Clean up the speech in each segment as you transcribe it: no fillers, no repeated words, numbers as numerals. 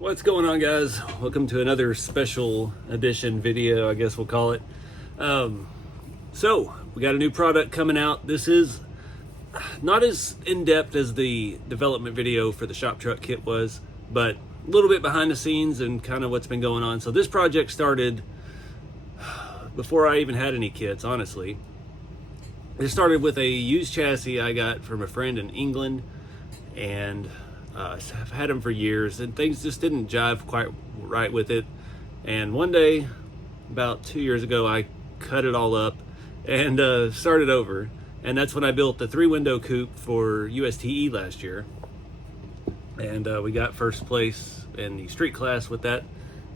What's going on, guys? Welcome to another special edition video, I guess we'll call it. So we got a new product coming out. This is not as in-depth as the development video for the shop truck kit was, but a little bit behind the scenes and kind of what's been going on. So this project started before I even had any kits, honestly. It started with a used chassis I got from a friend in England, and I've had them for years, and things just didn't jive quite right with it. And one day, about 2 years ago, I cut it all up and started over. And that's when I built the 3-window coupe for USTE last year. And we got first place in the street class with that.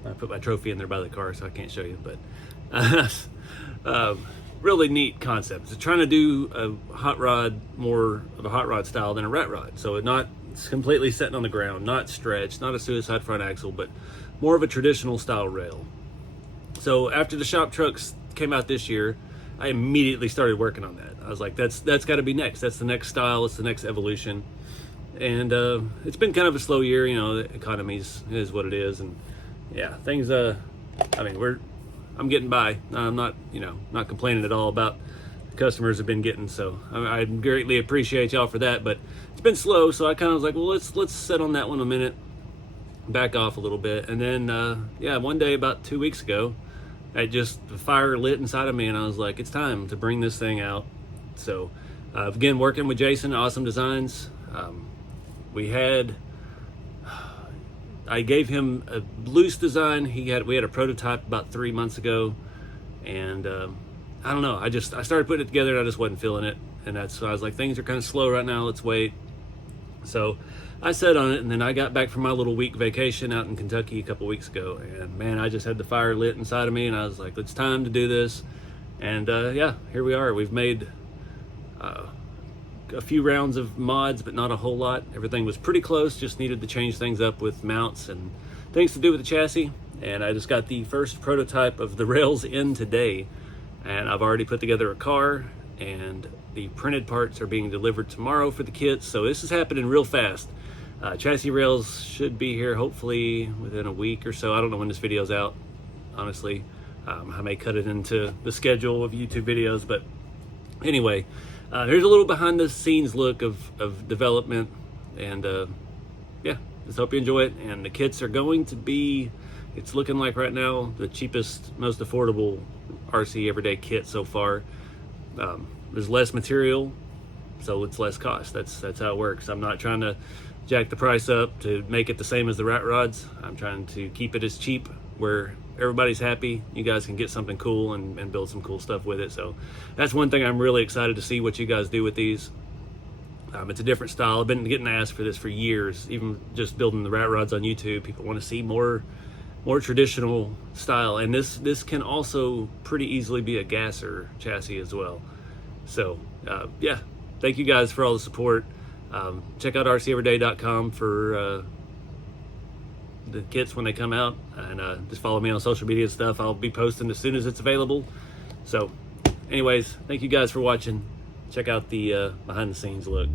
I put my trophy in there by the car, so I can't show you, but really neat concept. It's trying to do a hot rod, more of a hot rod style than a rat rod. So it's completely sitting on the ground, not stretched, not a suicide front axle, but more of a traditional style rail. So after the shop trucks came out this year, I immediately started working on that. I was like, that's got to be next. That's the next style. It's the next evolution. And it's been kind of a slow year. You know, the economy is what it is, and yeah, things. I'm getting by. I'm not complaining at all about the customers have been getting. So I greatly appreciate y'all for that. But it's been slow, so I kind of was like, well, let's sit on that one a minute, back off a little bit, and then one day about 2 weeks ago, the fire lit inside of me, and I was like, it's time to bring this thing out. So again, working with Jason, Awesome Designs. I gave him a loose design. We had a prototype about 3 months ago, and I don't know. I started putting it together, and I just wasn't feeling it, and so I was like, things are kind of slow right now. Let's wait. So I sat on it, and then I got back from my little week vacation out in Kentucky a couple weeks ago, and man, I just had the fire lit inside of me, and I was like, it's time to do this. And here we are. We've made a few rounds of mods, but not a whole lot. Everything was pretty close, just needed to change things up with mounts and things to do with the chassis. And I just got the first prototype of the rails in today, and I've already put together a car, and the printed parts are being delivered tomorrow for the kits. So this is happening real fast. Chassis rails should be here hopefully within a week or so. I don't know when this video's out, honestly. I may cut it into the schedule of YouTube videos, but anyway, here's a little behind the scenes look of development, and just hope you enjoy it. And the kits are going to be, it's looking like right now, the cheapest, most affordable RC everyday kit so far. There's less material, so it's less cost. That's how it works. I'm not trying to jack the price up to make it the same as the rat rods. I'm trying to keep it as cheap where everybody's happy. You guys can get something cool and build some cool stuff with it. So that's one thing I'm really excited to see what you guys do with these. It's a different style. I've been getting asked for this for years. Even just building the rat rods on YouTube, people want to see more traditional style. And this can also pretty easily be a gasser chassis as well. So thank you guys for all the support. Check out rceveryday.com for the kits when they come out, and just follow me on social media and stuff. I'll be posting as soon as it's available. So anyways, thank you guys for watching. Check out the behind the scenes look.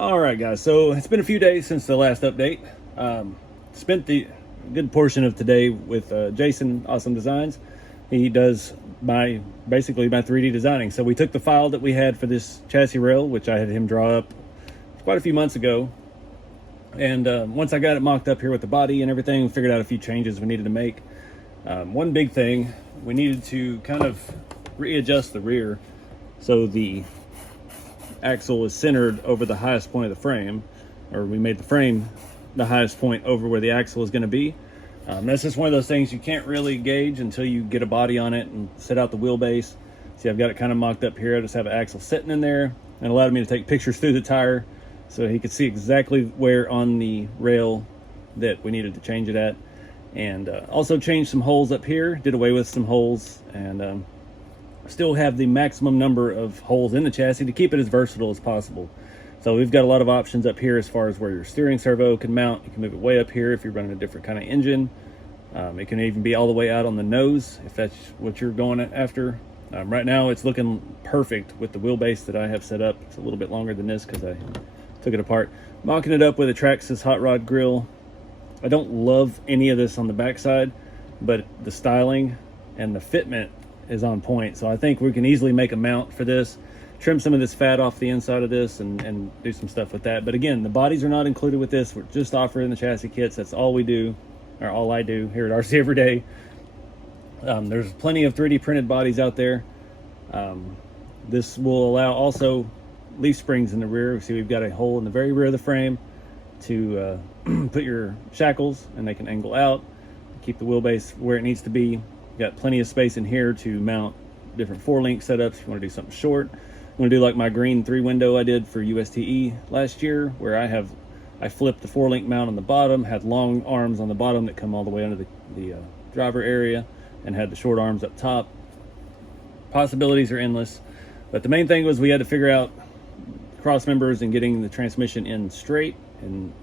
All right, guys. So it's been a few days since the last update. Spent the good portion of today with Jason, Awesome Designs. He does basically my 3D designing. So we took the file that we had for this chassis rail, which I had him draw up quite a few months ago. And once I got it mocked up here with the body and everything, we figured out a few changes we needed to make. One big thing, we needed to kind of readjust the rear so the axle is centered over the highest point of the frame, or we made the frame the highest point over where the axle is going to be. That's just one of those things you can't really gauge until you get a body on it and set out the wheelbase. See, I've got it kind of mocked up here. I just have an axle sitting in there, and allowed me to take pictures through the tire so he could see exactly where on the rail that we needed to change it at. And also changed some holes up here, did away with some holes, and still have the maximum number of holes in the chassis to keep it as versatile as possible. So we've got a lot of options up here as far as where your steering servo can mount. You can move it way up here if you're running a different kind of engine. It can even be all the way out on the nose if that's what you're going after. Right now it's looking perfect with the wheelbase that I have set up. It's a little bit longer than this because I took it apart. Mocking it up with a Traxxas hot rod grill. I don't love any of this on the backside, but the styling and the fitment is on point. So I think we can easily make a mount for this, trim some of this fat off the inside of this, and do some stuff with that. But again, the bodies are not included with this. We're just offering the chassis kits. That's all we do, or all I do here at RC Everyday. There's plenty of 3D printed bodies out there. This will allow also leaf springs in the rear. See, we've got a hole in the very rear of the frame to put your shackles, and they can angle out, keep the wheelbase where it needs to be. Got plenty of space in here to mount different 4-link setups if you want to do something short. I'm going to do like my green 3-window I did for USTE last year, where I flipped the 4-link mount on the bottom, had long arms on the bottom that come all the way under the driver area, and had the short arms up top. Possibilities are endless, but the main thing was we had to figure out cross members and getting the transmission in straight and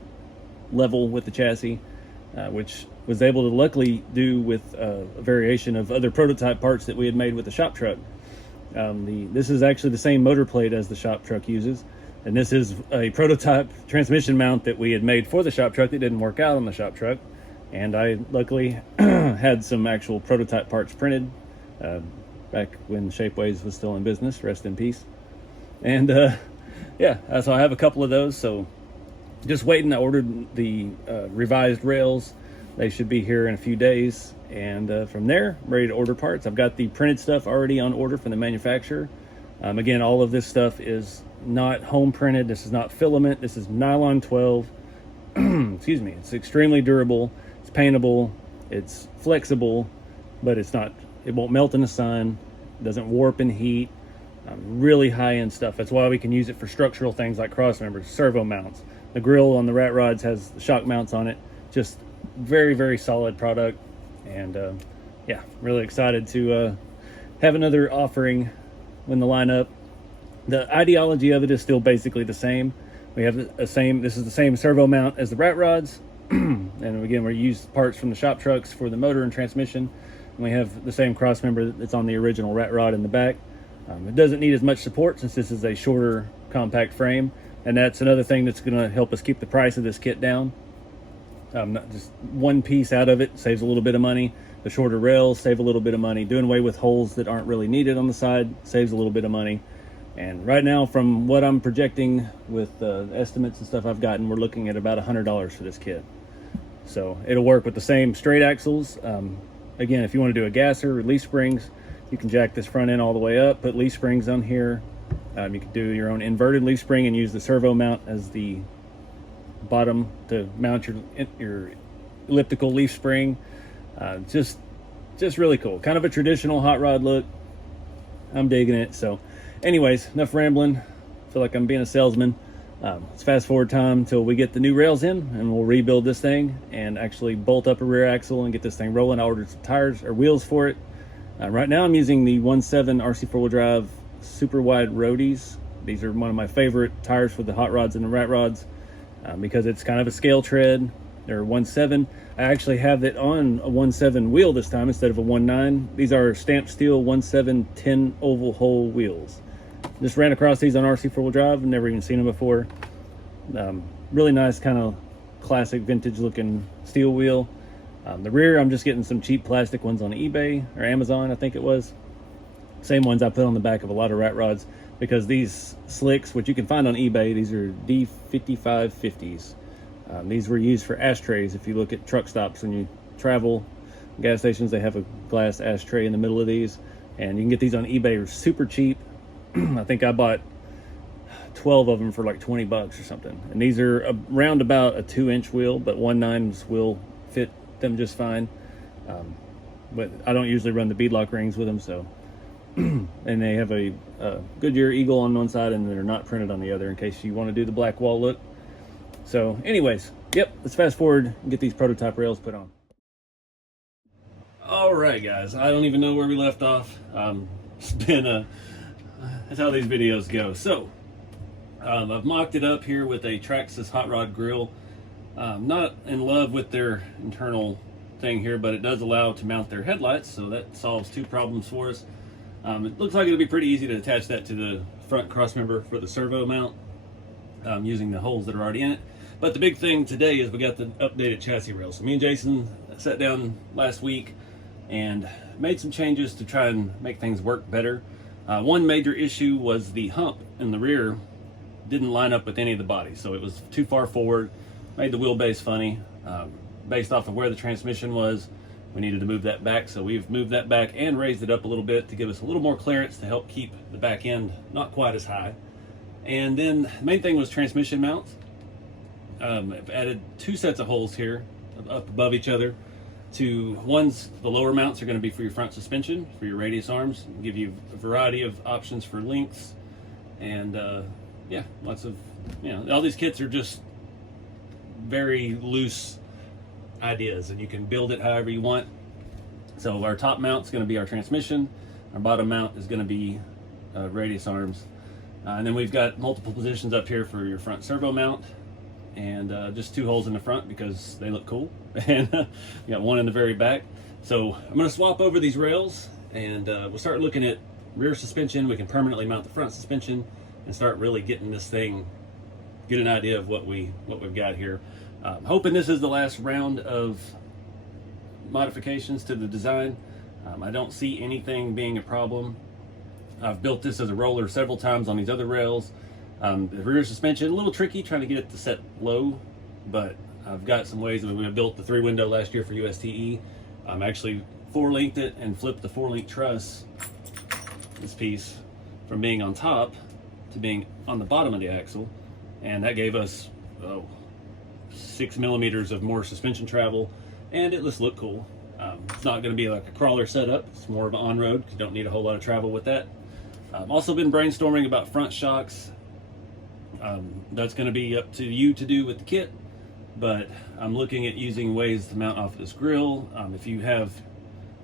level with the chassis, which was able to luckily do with a variation of other prototype parts that we had made with the shop truck. This is actually the same motor plate as the shop truck uses, and this is a prototype transmission mount that we had made for the shop truck that didn't work out on the shop truck, and I luckily had some actual prototype parts printed back when Shapeways was still in business, rest in peace. And yeah, so I have a couple of those, so just waiting. I ordered the revised rails. They should be here in a few days, and from there, I'm ready to order parts. I've got the printed stuff already on order from the manufacturer. Again, all of this stuff is not home printed. This is not filament. This is nylon 12. Excuse me. It's extremely durable. It's paintable. It's flexible, but it won't melt in the sun. It doesn't warp in heat. Really high-end stuff. That's why we can use it for structural things like cross members, servo mounts. The grill on the rat rods has the shock mounts on it. Just very, very solid product. And yeah, really excited to have another offering in the lineup. The ideology of it is still basically the same. We have this is the same servo mount as the rat rods. And again, we use parts from the shop trucks for the motor and transmission. And we have the same cross member that's on the original rat rod in the back. It doesn't need as much support since this is a shorter compact frame, and that's another thing that's going to help us keep the price of this kit down. Not just one piece out of it saves a little bit of money. The shorter rails save a little bit of money. Doing away with holes that aren't really needed on the side saves a little bit of money. And right now, from what I'm projecting with estimates and stuff I've gotten, we're looking at about $100 for this kit. So it'll work with the same straight axles. Again, if you want to do a gasser or leaf springs, you can jack this front end all the way up, put leaf springs on here. You can do your own inverted leaf spring and use the servo mount as the bottom to mount your elliptical leaf spring. Just really cool. Kind of a traditional hot rod look. I'm digging it. So anyways, enough rambling. I feel like I'm being a salesman. Let's fast forward time until we get the new rails in, and we'll rebuild this thing and actually bolt up a rear axle and get this thing rolling. I ordered some tires or wheels for it. Right now I'm using the 1.7 RC 4-wheel drive super wide roadies. These are one of my favorite tires for the hot rods and the rat rods because it's kind of a scale tread. They're 1.7. I actually have it on a 1.7 wheel this time instead of a 1.9. These are stamped steel 1.7 10 oval hole wheels. Just ran across these on RC 4-wheel drive. I've never even seen them before. Really nice, kind of classic vintage looking steel wheel. The rear, I'm just getting some cheap plastic ones on eBay or Amazon, I think it was. Same ones I put on the back of a lot of rat rods, because these slicks, which you can find on eBay, these are D5550s. These were used for ashtrays. If you look at truck stops when you travel, gas stations, they have a glass ashtray in the middle of these, and you can get these on eBay super cheap. I think I bought 12 of them for like 20 bucks or something. And these are around about a 2-inch wheel, but 1/9 will fit them just fine. But I don't usually run the beadlock rings with them, so. And they have a Goodyear Eagle on one side, and they're not printed on the other, in case you want to do the black wall look. So anyways, yep, let's fast forward and get these prototype rails put on. All right, guys, I don't even know where we left off. It's been that's how these videos go. So I've mocked it up here with a Traxxas hot rod grill. Not in love with their internal thing here, but it does allow to mount their headlights, so that solves 2 problems for us. It looks like it'll be pretty easy to attach that to the front crossmember for the servo mount, using the holes that are already in it. But the big thing today is we got the updated chassis rails. So me and Jason sat down last week and made some changes to try and make things work better. One major issue was the hump in the rear didn't line up with any of the bodies, so it was too far forward, made the wheelbase funny. Based off of where the transmission was, we needed to move that back, so we've moved that back and raised it up a little bit to give us a little more clearance to help keep the back end not quite as high. And then the main thing was transmission mounts. I've added 2 sets of holes here up above each other. The lower mounts are going to be for your front suspension, for your radius arms, give you a variety of options for lengths, and yeah, lots of, all these kits are just very loose ideas, and you can build it however you want. So our top mount is going to be our transmission, our bottom mount is going to be radius arms, and then we've got multiple positions up here for your front servo mount, and just 2 holes in the front because they look cool, and you got 1 in the very back. So I'm going to swap over these rails, and we'll start looking at rear suspension. We can permanently mount the front suspension and start really getting this thing, get an idea of what we've got here. Hoping this is the last round of modifications to the design. I don't see anything being a problem. I've built this as a roller several times on these other rails. The rear suspension, a little tricky trying to get it to set low, but I've got some ways. I built the 3-window last year for USTE. Actually 4-linked it and flipped the 4-link truss, this piece, from being on top to being on the bottom of the axle, and that gave us 6 millimeters of more suspension travel, and it just looked cool. It's not going to be like a crawler setup, it's more of an on-road because you don't need a whole lot of travel with that. I've also been brainstorming about front shocks. That's going to be up to you to do with the kit, but I'm looking at using ways to mount off of this grill. If you have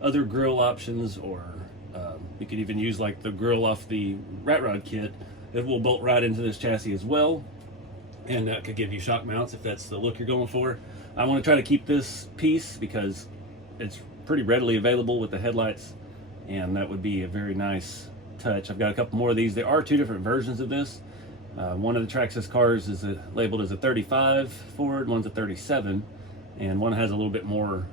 other grill options, or you could even use like the grill off the rat rod kit, it will bolt right into this chassis as well, and that could give you shock mounts if that's the look you're going for. I want to try to keep this piece because it's pretty readily available with the headlights, and that would be a very nice touch. I've got a couple more of these. There are 2 different versions of this. One of the Traxxas cars is labeled as a 35 Ford, one's a 37, and one has a little bit more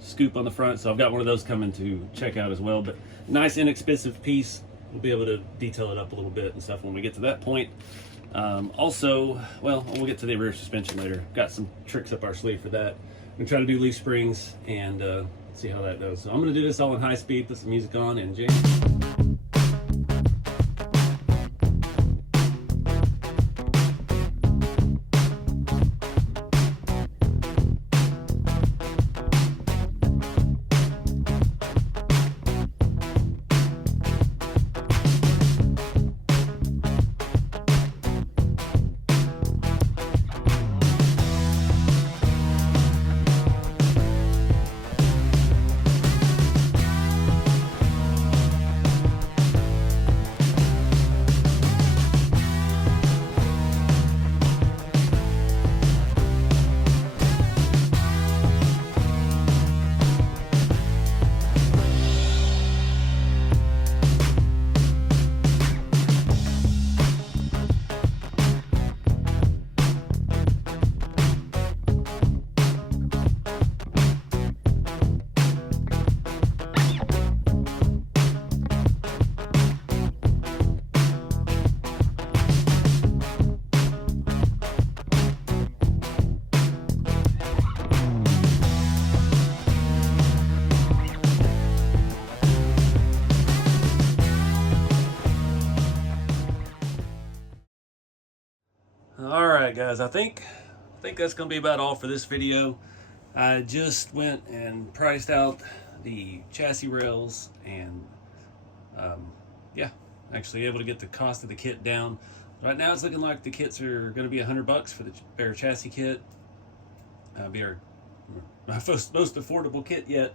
scoop on the front, so I've got one of those coming to check out as well. But nice inexpensive piece. We'll be able to detail it up a little bit and stuff when we get to that point. Also, well, we'll get to the rear suspension later. Got some tricks up our sleeve for that. I'm gonna try to do leaf springs and see how that goes. So I'm gonna do this all in high speed, put some music on, and jam. guys, I think that's gonna be about all for this video. I just went and priced out the chassis rails, and yeah, actually able to get the cost of the kit down. Right now it's looking like the kits are going to be $100 for the bare chassis kit. Be our most affordable kit yet.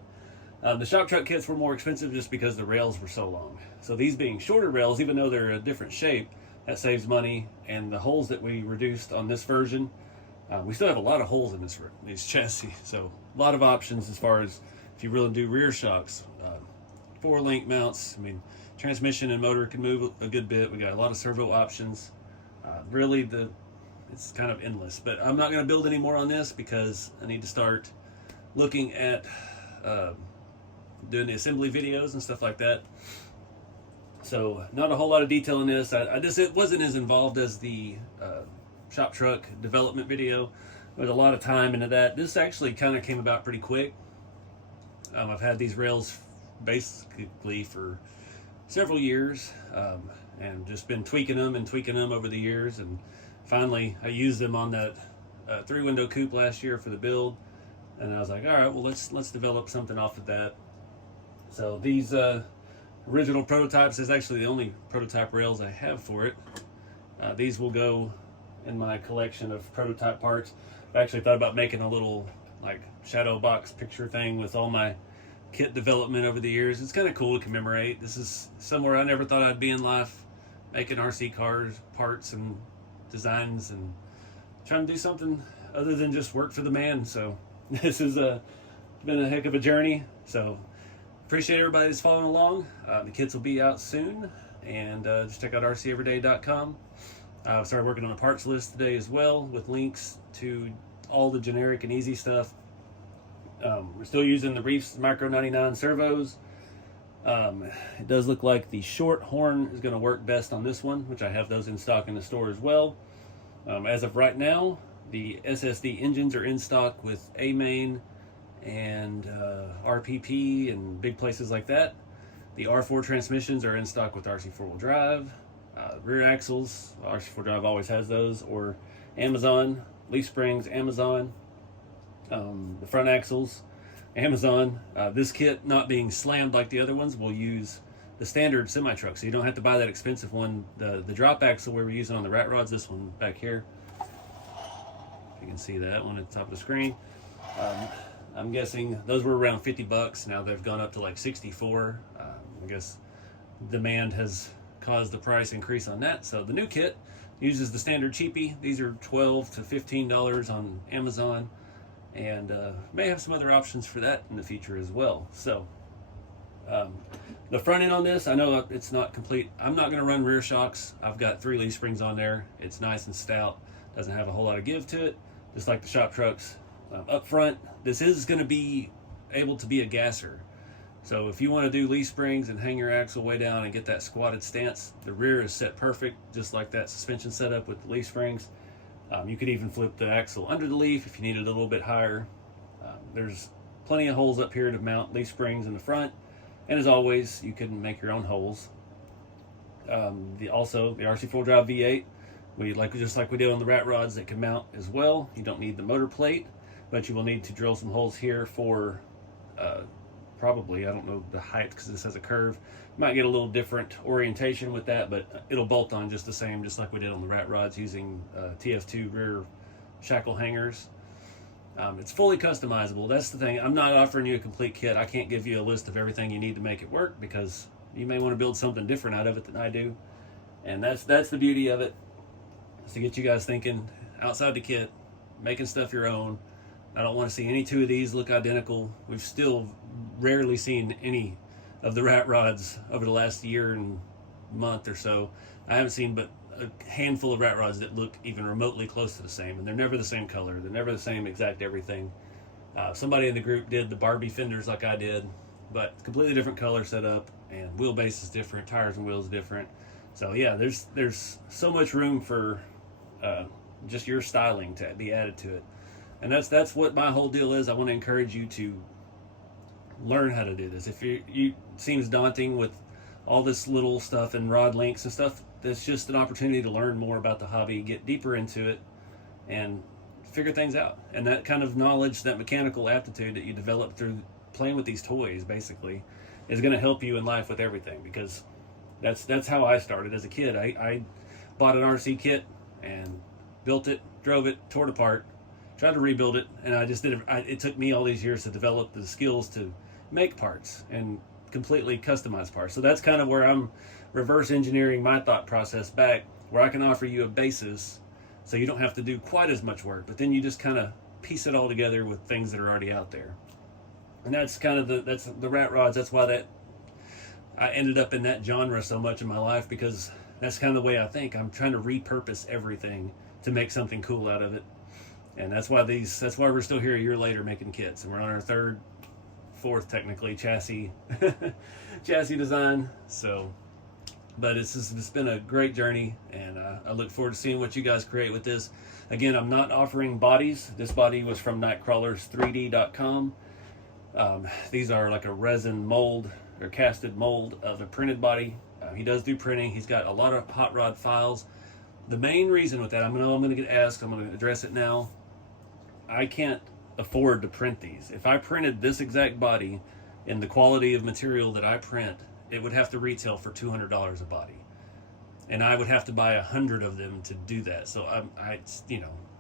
The shop truck kits were more expensive just because the rails were so long. So these being shorter rails, even though they're a different shape, that saves money. And the holes that we reduced on this version, we still have a lot of holes in these chassis. So a lot of options as far as if you really do rear shocks, 4-link mounts. I mean, transmission and motor can move a good bit. We got a lot of servo options. Really, it's kind of endless. But I'm not going to build any more on this because I need to start looking at doing the assembly videos and stuff like that. So not a whole lot of detail in this. It wasn't as involved as the shop truck development video. There was a lot of time into that. This actually kind of came about pretty quick. I've had these rails basically for several years, and just been tweaking them over the years, and finally I used them on that 3-window coupe last year for the build, and I was like, all right, well, let's develop something off of that. So these original prototypes is actually the only prototype rails I have for it. These will go in my collection of prototype parts. I actually thought about making a little like shadow box picture thing with all my kit development over the years. It's kind of cool to commemorate. This is somewhere I never thought I'd be in life, making RC cars, parts and designs, and trying to do something other than just work for the man. So this has been a heck of a journey. So appreciate everybody that's following along. The kits will be out soon, and just check out rceveryday.com. I started working on a parts list today as well, with links to all the generic and easy stuff. We're still using the Reefs Micro 99 servos. It does look like the short horn is going to work best on this one, which I have those in stock in the store as well. As of right now, the SSD engines are in stock with A-Main and RPP and big places like that. The R4 transmissions are in stock with RC 4-wheel drive. Rear axles, RC 4 drive always has those, or Amazon. Leaf springs, Amazon. The front axles, Amazon. This kit, not being slammed like the other ones, will use the standard semi-truck, so you don't have to buy that expensive one. The drop axle we were using on the rat rods, this one back here, you can see that one at the top of the screen. I'm guessing those were around $50. Now they've gone up to like 64. I guess demand has caused the price increase on that. So the new kit uses the standard cheapie. These are $12 to $15 on Amazon, and may have some other options for that in the future as well. So the front end on this, I know it's not complete. I'm not going to run rear shocks. I've got 3 leaf springs on there. It's nice and stout, doesn't have a whole lot of give to it, just like the shop trucks. Up front, this is going to be able to be a gasser. So if you want to do leaf springs and hang your axle way down and get that squatted stance, the rear is set perfect, just like that suspension setup with the leaf springs. You could even flip the axle under the leaf if you need it a little bit higher. There's plenty of holes up here to mount leaf springs in the front, and as always, you can make your own holes. Also, the RC4 Drive V8, just like we did on the rat rods, that can mount as well. You don't need the motor plate, but you will need to drill some holes here for probably, I don't know the height because this has a curve. You might get a little different orientation with that, but it'll bolt on just the same, just like we did on the rat rods, using TF2 rear shackle hangers. It's fully customizable. That's the thing. I'm not offering you a complete kit. I can't give you a list of everything you need to make it work, because you may want to build something different out of it than I do. And that's the beauty of it, is to get you guys thinking outside the kit, making stuff your own. I don't want to see any 2 of these look identical. We've still rarely seen any of the rat rods over the last year and month or so. I haven't seen but a handful of rat rods that look even remotely close to the same, and they're never the same color. They're never the same exact everything. Somebody in the group did the Barbie fenders like I did, but completely different color setup, and wheelbase is different, tires and wheels different. So yeah, there's so much room for just your styling to be added to it. And that's what my whole deal is. I want to encourage you to learn how to do this. If you seems daunting with all this little stuff and rod links and stuff, that's just an opportunity to learn more about the hobby, get deeper into it, and figure things out. And that kind of knowledge, that mechanical aptitude that you develop through playing with these toys, basically, is going to help you in life with everything. Because that's how I started as a kid. I bought an RC kit and built it, drove it, tore it apart, tried to rebuild it, and I just did it. It took me all these years to develop the skills to make parts and completely customize parts. So that's kind of where I'm reverse engineering my thought process back, where I can offer you a basis so you don't have to do quite as much work, but then you just kind of piece it all together with things that are already out there. And that's kind of that's the rat rods. That's why that I ended up in that genre so much in my life, because that's kind of the way I think. I'm trying to repurpose everything to make something cool out of it. And that's why we're still here a year later making kits, and we're on our fourth technically chassis design. So, but it's been a great journey, and I look forward to seeing what you guys create with this. Again, I'm not offering bodies. This body was from nightcrawlers3d.com. These are like a resin mold or casted mold of a printed body. He does do printing. He's got a lot of hot rod files. The main reason with that, I'm going to get asked, I'm going to address it now. I can't afford to print these. If I printed this exact body in the quality of material that I print, it would have to retail for $200 a body, and I would have to buy 100 of them to do that. So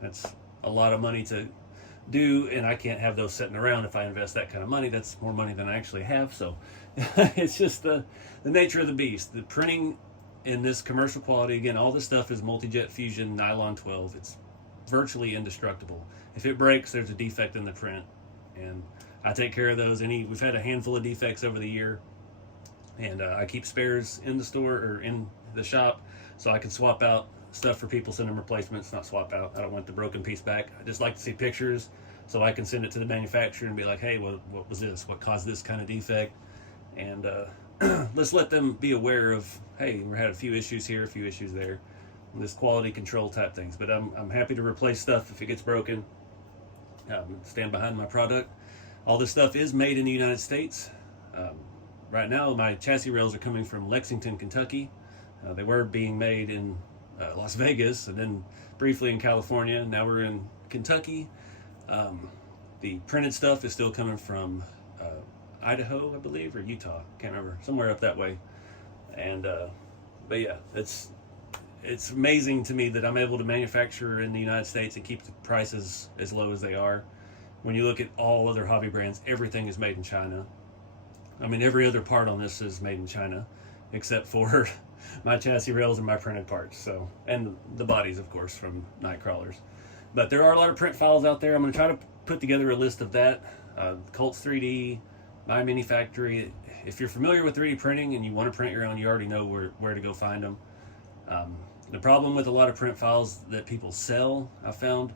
that's a lot of money to do, and I can't have those sitting around. If I invest that kind of money, that's more money than I actually have. So it's just the nature of the beast. The printing in this commercial quality, again, all this stuff is multi-jet fusion nylon 12. It's virtually indestructible. If it breaks, there's a defect in the print, and I take care of those. We've had a handful of defects over the year, and I keep spares in the store or in the shop, so I can swap out stuff for people, send them replacements. Not swap out, I don't want the broken piece back. I just like to see pictures so I can send it to the manufacturer and be like, hey, what was this? What caused this kind of defect? And let's let them be aware of, hey, we had a few issues here, a few issues there, this quality control type things. But I'm happy to replace stuff if it gets broken. Stand behind my product. All this stuff is made in the United States. Right now, my chassis rails are coming from Lexington, Kentucky. They were being made in Las Vegas, and then briefly in California. Now we're in Kentucky. The printed stuff is still coming from Idaho, I believe, or Utah. Can't remember. Somewhere up that way. And but yeah, it's amazing to me that I'm able to manufacture in the United States and keep the prices as low as they are. When you look at all other hobby brands, everything is made in China. I mean, every other part on this is made in China, except for my chassis rails and my printed parts. So, and the bodies, of course, from Nightcrawlers. But there are a lot of print files out there. I'm going to try to put together a list of that. Cults 3D, My Mini Factory. If you're familiar with 3D printing and you want to print your own, you already know where to go find them. The problem with a lot of print files that people sell, I found,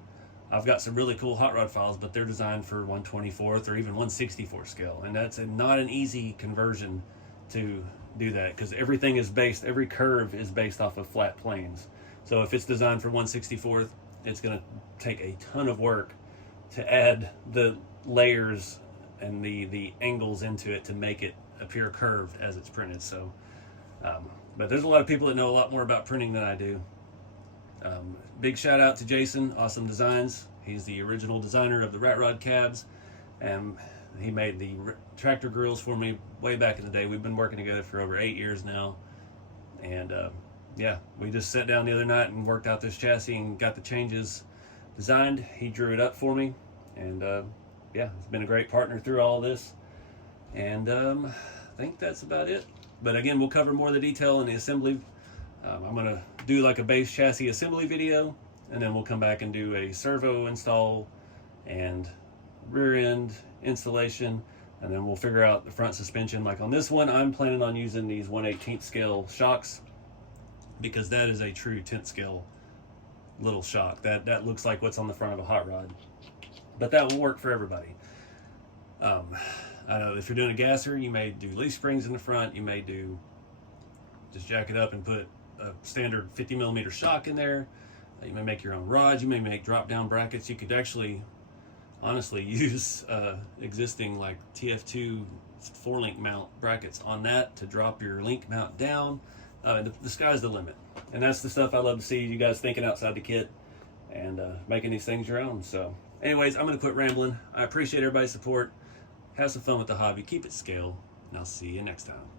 I've got some really cool hot rod files, but they're designed for 1/24th or even 1/64 scale, and that's not an easy conversion to do that, because every curve is based off of flat planes. So if it's designed for 1/64th, it's going to take a ton of work to add the layers and the angles into it to make it appear curved as it's printed. So but there's a lot of people that know a lot more about printing than I do. Big shout out to Jason, Awesome Designs. He's the original designer of the Rat Rod cabs, and he made the tractor grills for me way back in the day. We've been working together for over 8 years now, and yeah, we just sat down the other night and worked out this chassis and got the changes designed. He drew it up for me, and yeah, he's been a great partner through all this, and I think that's about it. But again, we'll cover more of the detail in the assembly. I'm going to do like a base chassis assembly video, and then we'll come back and do a servo install and rear end installation, and then we'll figure out the front suspension. Like on this one, I'm planning on using these 1/18 scale shocks, because that is a true 10th scale little shock. That looks like what's on the front of a hot rod, but that will work for everybody. I know if you're doing a gasser, you may do leaf springs in the front. You may just jack it up and put a standard 50 millimeter shock in there. You may make your own rods. You may make drop down brackets. You could actually honestly use existing like TF2 4-link mount brackets on that to drop your link mount down. The sky's the limit, and that's the stuff I love to see you guys thinking outside the kit. and making these things your own. So anyways, I'm gonna quit rambling. I appreciate everybody's support. Have some fun with the hobby, keep it scale, and I'll see you next time.